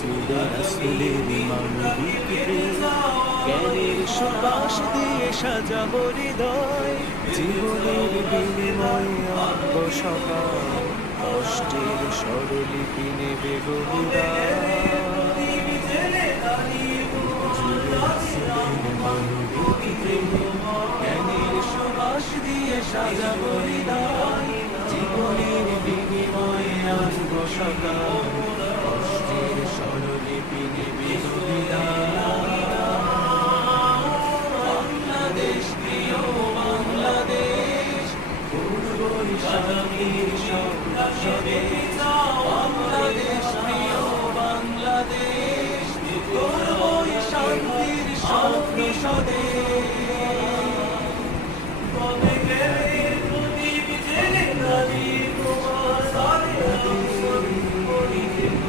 জুড়ে রাসূলের মানবিক প্রেম, জ্ঞানের সুবাস দিয়ে সাজাবো হৃদয়, জীবনের বিনিময়ে অঙ্গ সকাল, কষ্টের স্বরলিপি নেবে গভীরায়। জুড়ে রাসূলের মানবিক প্রেম, জ্ঞানের সুবাস দিয়ে সাজাবো হৃদয়, জীবনের বিনিময়ে অঙ্গ সকাল,